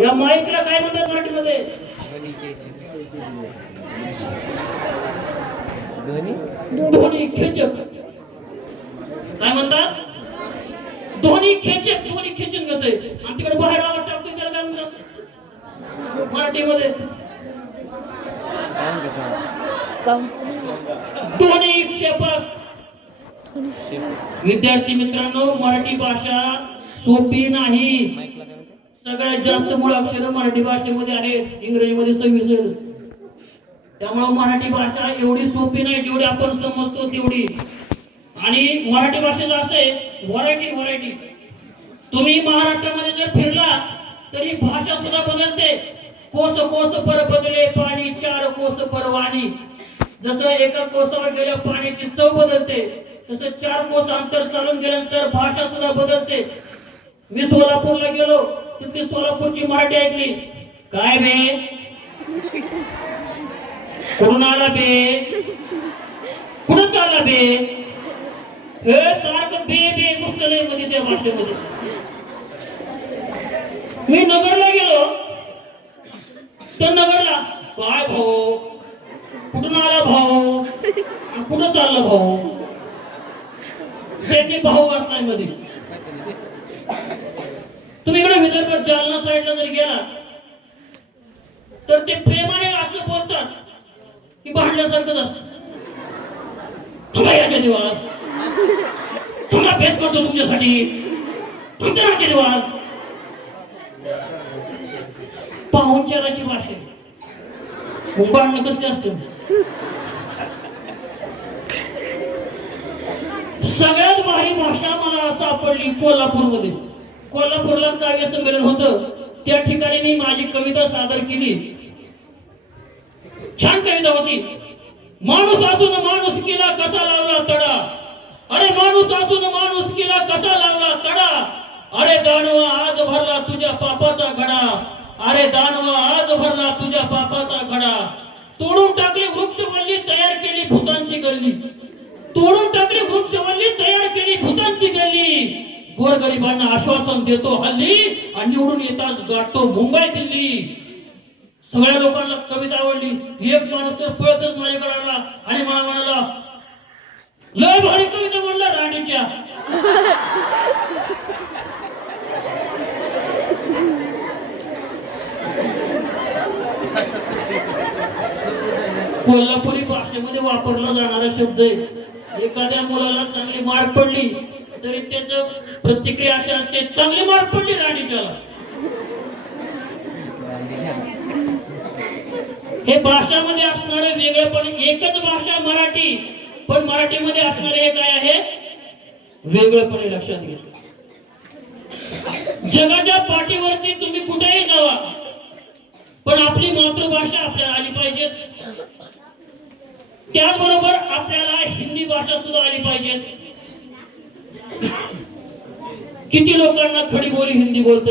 या माईकला काय म्हणतात मराठीमध्ये? धोनी खेचक. काय म्हणतात दोन्ही खेचक दोन्ही खेचन घेतोय आणि तिकडे बाहेर आवाज टाकतोय त्याला काय म्हणतात? मराठीमध्ये. दोन्ही क्षेपक विद्यार्थी मित्रांनो मराठी भाषा सोपी नाही. सगळ्यात जास्त मूळ अक्षर मराठी भाषेमध्ये आहेत. इंग्रजीमध्ये सव्वीस. त्यामुळे मराठी भाषा एवढी सोपी नाही जेवढी आपण समजतो तेवढी. आणि मराठी भाषेचं असं आहे व्हरायटी व्हरायटी. तुम्ही महाराष्ट्रामध्ये जर फिरला तरी भाषा सुद्धा बदलते. कोस कोस पर बदले पाणी चार कोस पर वाणी. जसं एका कोसावर गेल्या पाण्याची चव बदलते. तसं चार कोस अंतर चालून गेल्यानंतर भाषा सुद्धा बदलते. मी सोलापूरला गेलो तिथली सोलापूरची मराठी ऐकली. काय बे? कोणाला बे? कुठं चालला बे? हे सारखं बे बे गोष्ट नाही मध्ये त्या भाषेमध्ये. मी नगरला गेलो. तर नगरला काय भाऊ? कुठून आला भाऊ? आणि कुठं चालला भाऊ? त्यांनी भाऊ असणार मध्ये तुम्ही इकडे विदर्भात जालना साईडला जर गेला तर ते प्रेमाने असं बोलतात की भांडल्यासारखंच असत. तुला याच्या दिवस तुला भेद करतो तुमच्यासाठी. तुमच्या नाते दिवस पाहुणचाराची भाषा आहे. मग भांडणं सगळ्यात भारी भाषा मला सापडली कोल्हापूरमध्ये. कोल्हापूरला काव्य संमेलन होतं. त्या ठिकाणी मी माझी कविता सादर केली. छान कविता होती. माणूस असून माणूस केला कसा लावला तडा? अरे माणूस असून माणूस केला कसा लावला तडा? अरे दानवा आज भरला तुझ्या पापाचा घडा. अरे दानवा आज भरला तुझ्या पापाचा घडा. तोडून टाकली वृक्षवल्ली तयार केली भूतांची गल्ली. तोडून टाकली वृक्षवल्ली तयार केली भूतांची गल्ली गोरगरिबांना आश्वासन देतो हल्ली आणि निवडून येताच गाठतो मुंबई दिल्ली. सगळ्या लोकांना कविता आवडली. एक माणूस तर पळतच माझ्याकडे आला आणि मला म्हणाला लय भारी कविता म्हणला राणीच्या. कोल्हापुरी भाषेमध्ये वापरला जाणारा शब्द आहे एखाद्या मुलाला चांगली मार पडली तरी त्याच प्रतिक्रिया अशी असते चांगली मार पडली राणीच्याला हे भाषामध्ये वेगळं पण एकच भाषा मराठी पण मराठीमध्ये असणार हे काय आहे? वेगळंपणे लक्षात घेतलं जगाच्या पाठीवरती तुम्ही कुठेही जावा पण आपली मातृभाषा आपल्याला आली पाहिजे त्याचबरोबर आपल्याला हिंदी भाषा सुद्धा आली पाहिजे. किती लोकांना खडी बोली हिंदी बोलते?